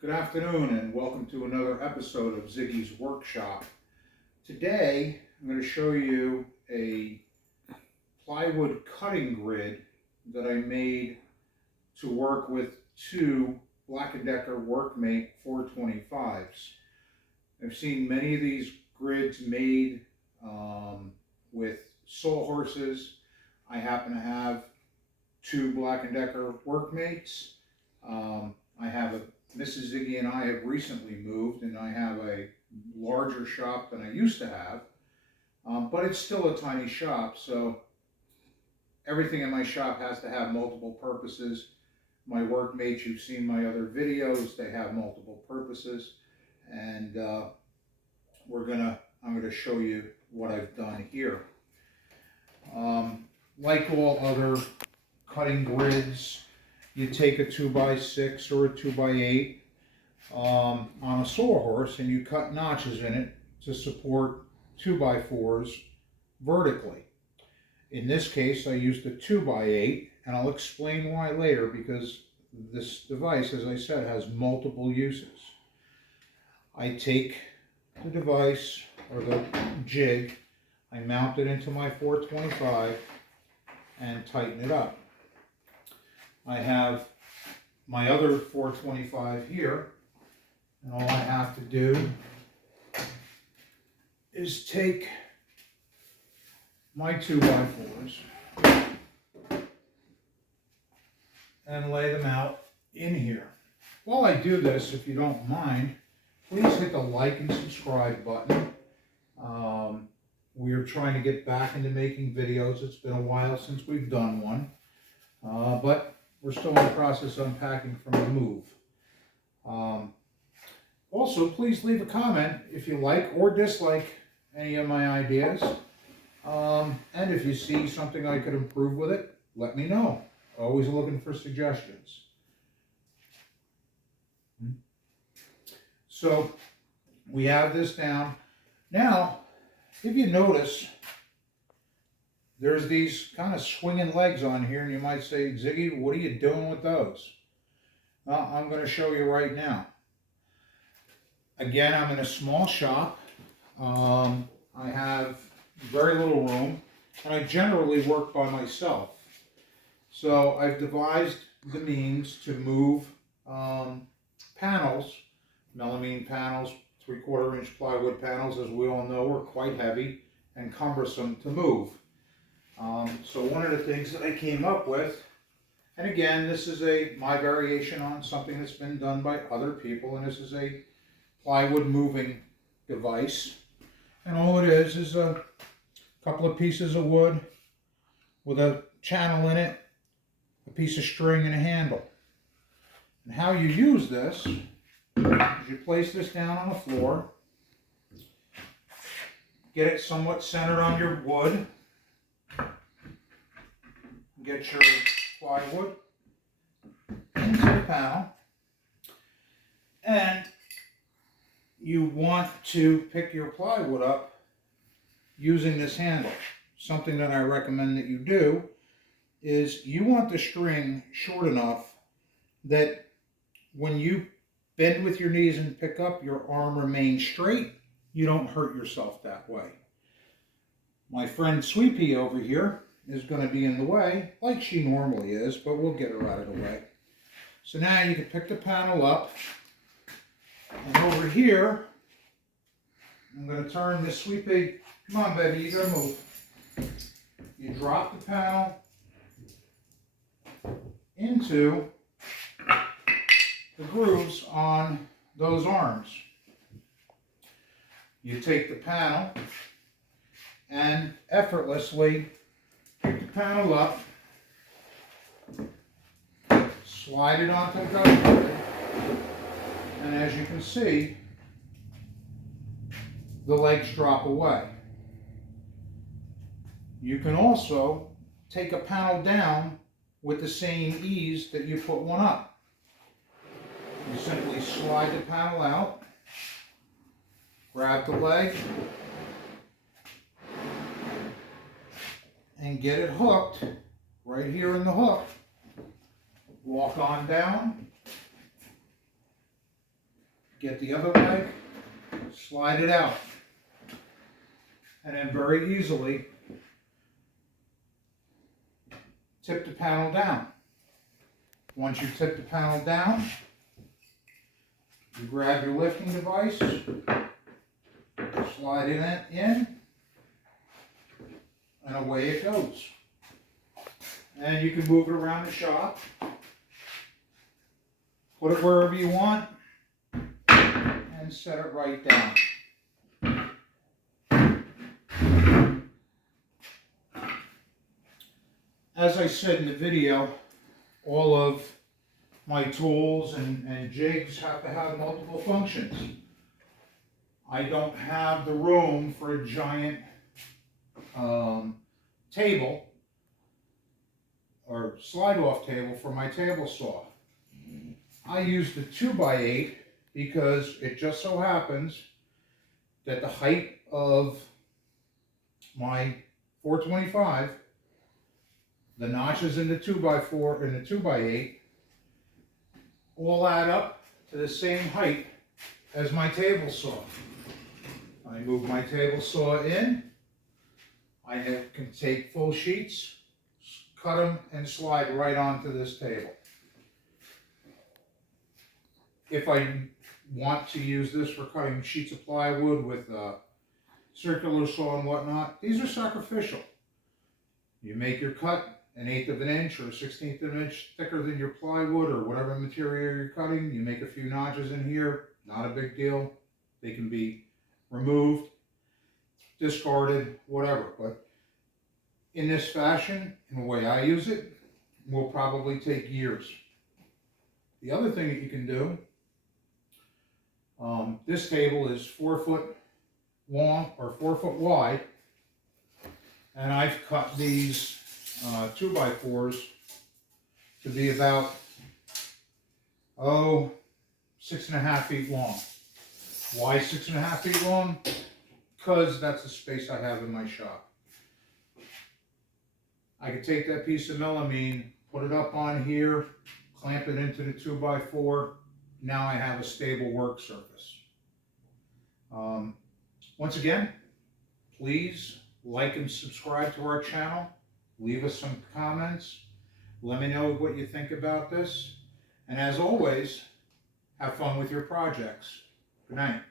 Good afternoon and welcome to another episode of Ziggy's Workshop. Today I'm going to show you a plywood cutting grid that I made to work with two Black & Decker Workmate 425s. I've seen many of these grids made with sawhorses. I happen to have two Black & Decker Workmates. I have Mrs. Ziggy and I have recently moved, and I have a larger shop than I used to have, but it's still a tiny shop, so everything in my shop has to have multiple purposes. My workmates, you've seen my other videos, they have multiple purposes, and I'm gonna show you what I've done here. Like all other cutting grids, you take a 2x6 or a 2x8 on a sawhorse and you cut notches in it to support 2x4s vertically. In this case, I used a 2x8, and I'll explain why later, because this device, as I said, has multiple uses. I take the device, or the jig, I mount it into my 425 and tighten it up. I have my other 425 here, and all I have to do is take my 2x4s and lay them out in here. While I do this, if you don't mind, please hit the like and subscribe button. We are trying to get back into making videos. It's been a while since we've done one, but we're still in the process of unpacking from the move. Also, please leave a comment if you like or dislike any of my ideas. And if you see something I could improve with it, let me know. Always looking for suggestions. So, we have this down. Now, if you notice, there's these kind of swinging legs on here, and you might say, Ziggy, what are you doing with those? Well, I'm going to show you right now. Again, I'm in a small shop. I have very little room, and I generally work by myself. So I've devised the means to move panels, melamine panels, 3/4 inch plywood panels, as we all know, are quite heavy and cumbersome to move. So one of the things that I came up with, and again, this is my variation on something that's been done by other people, and this is a plywood moving device. And all it is a couple of pieces of wood with a channel in it, a piece of string, and a handle. And how you use this is you place this down on the floor, get it somewhat centered on your wood, get your plywood into the panel, and you want to pick your plywood up using this handle. Something that I recommend that you do is you want the string short enough that when you bend with your knees and pick up, your arm remains straight. You don't hurt yourself that way. My friend Sweepy over here is going to be in the way, like she normally is, but we'll get her out of the way. So now you can pick the panel up, and over here, I'm going to turn this Sweepy. Come on, baby, you gotta move. You drop the panel into the grooves on those arms. You take the panel and effortlessly pick the panel up, slide it onto the guide, and as you can see, the legs drop away. You can also take a panel down with the same ease that you put one up. You simply slide the panel out, grab the leg, and get it hooked right here in the hook. Walk on down, get the other leg, slide it out, and then very easily tip the panel down. Once you tip the panel down, you grab your lifting device, slide it in, and away it goes. And you can move it around the shop, put it wherever you want, and set it right down. As I said in the video, all of my tools and jigs have to have multiple functions. I don't have the room for a giant table or slide-off table for my table saw. I use the 2x8 because it just so happens that the height of my 425, the notches in the 2x4 and the 2x8 all add up to the same height as my table saw. I move my table saw in. I can take full sheets, cut them, and slide right onto this table. If I want to use this for cutting sheets of plywood with a circular saw and whatnot, these are sacrificial. You make your cut 1/8 of an inch or 1/16 of an inch thicker than your plywood or whatever material you're cutting. You make a few notches in here, not a big deal. They can be removed, discarded, whatever. But in this fashion, in the way I use it, will probably take years. The other thing that you can do, this table is 4 foot long or 4 foot wide, and I've cut these 2x4s to be about 6.5 feet long. Why 6.5 feet long? Because that's the space I have in my shop. I could take that piece of melamine, put it up on here, clamp it into the 2x4. Now I have a stable work surface. Once again, please like and subscribe to our channel. Leave us some comments. Let me know what you think about this. And as always, have fun with your projects. Good night.